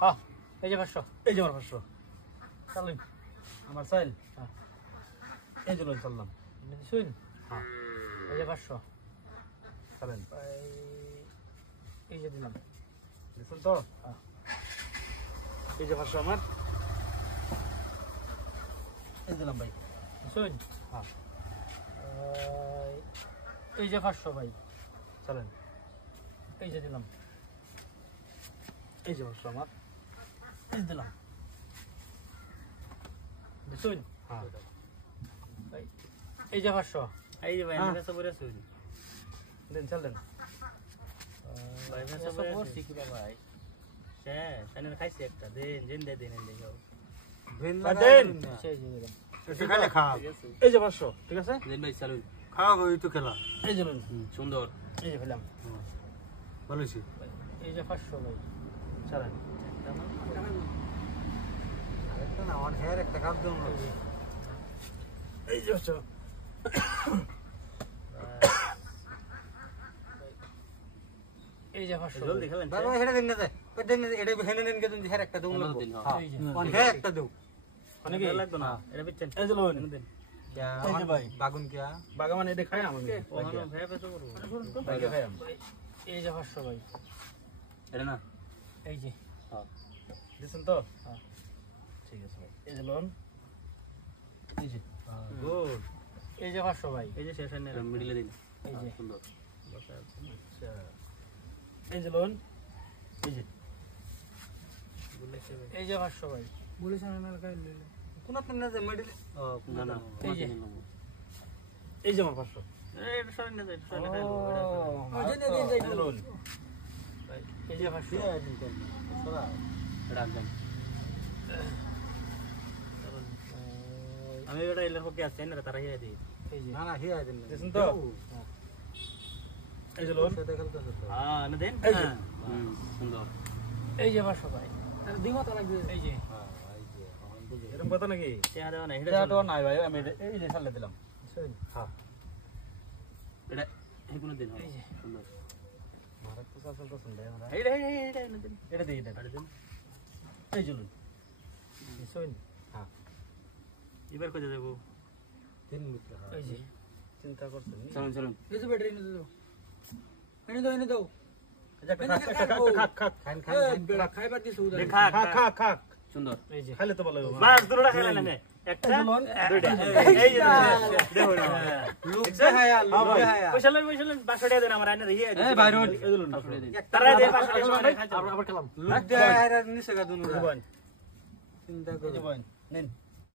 হ্যাঁ এই যে 500 এই যে আমার 500 চালুন আমার চাইল হ্যাঁ এই যে লই চললাম শুন হ্যাঁ এই যে 500 চলেন এই যে দিলাম দেখুন তো হ্যাঁ এই যে 500 আমার এই দিলাম ভাই শুন হ্যাঁ এই যে 500 ভাই চলেন এই যে দিলাম এই যে 500 আমার এই যে দিলাম শুন হ্যাঁ এই যে 500 এই যে ভাই হ্যাঁ। আমি সব বলেছি দেন চলেন ভাই আমি সব বলেছি কি ভাই সে সামনে খাইছি একটা দেন দেন দেন দেন দেখো ভেন দেন সেই যে দিলাম একটু খাইলে খা ঠিক আছে এই যে 500 ঠিক আছে দেন ভাই চালুন খাওয়া গই তো খেলা এই যে লুন সুন্দর এই যে ফেলাম ভালো হইছে এই যে 500 ভাই চলেন আরেকটা না অন হেয়ার একটা কাপ দাও এই যে 500 এই যে 500 জলদি খেলেন বাবা হেডে দিন না যায় দেন এটা হেনে নেন কে দিন হেয়ার একটা দাও আমারও দিন, হ্যাঁ এই যে। অন হেয়ার একটা দাও অনেকে লাগবে না এটা বিচ্ছেন এই যে লোন দেন क्या এই যে ভাই। বাগুন क्या বাগামান এটা খাই আমি ওখানে ভাই পেছো করব ভাগে খাই আমি এই যে 500 ভাই এটা না এই যে হ্যাঁ দিছেন তো হ্যাঁ ঠিক আছে ভাই এই যে লোন এই যে গুড এই যে 500 ভাই এই যে শেষ হয় না মিডলে দিন এই যে সুন্দর আচ্ছা এই যে লোন এই যে এই যে 500 ভাই বলিস না না খাই লইলে কোন আপনি না যে মেডিল ও না না এই যে। এই যে আমার 500 এটা সরে না এটা সরে না খাইবো এই যে লোন এই যে 500 এটা আনজাম আমি এটা এলার পক্ষে আছে না তারা হিয়া দিই এই যে না না হিয়া দেন দিছেন তো এই যে লোন সাথে খেলতেছ তো হ্যাঁ না দেন এই যে। সুন্দর এই যে 500 ভাই দিমা তো লাগবে এই যে হ্যাঁ এই যে এখন বুঝি এরকম কথা নাকি চেহারা দেওয়া না এটা এটা তো নাই ভাই আমি এই যে সালে দিলাম শুন হ্যাঁ এটা এই কোন দিন হয় এই যে। সুন্দর ভারত তো আসল তো শুনলে আমরা এইটা এইটা না দিন এটা দেই এটা এটা দিন এই যে লোন শুন হ্যাঁ এবার কোথায় দেব 3 মিনিট এই যে চিন্তা করছেন চলুন চলুন এই যে ব্যাটারি নিতে দাও এনে দাও খাক খাক খান খান খাইবার দিছো উদা খা খাক খাক খাক সুন্দর এই যে খাইলে তো ভালো হবে বাস দুটোটা খেলা না একটা দুইটা এই যে দেখো না লোক দেখায়া লোক দেখায়া পয়সা লন 500 টাকা দেন আমার আইনা দেখি এই ভাই রোড এই দিলুন তারা দেন 500 টাকা আবার খেলাম লোক দেখায়া নিছে গা দুনু বোন চিন্তা এই যে করো বোন নেন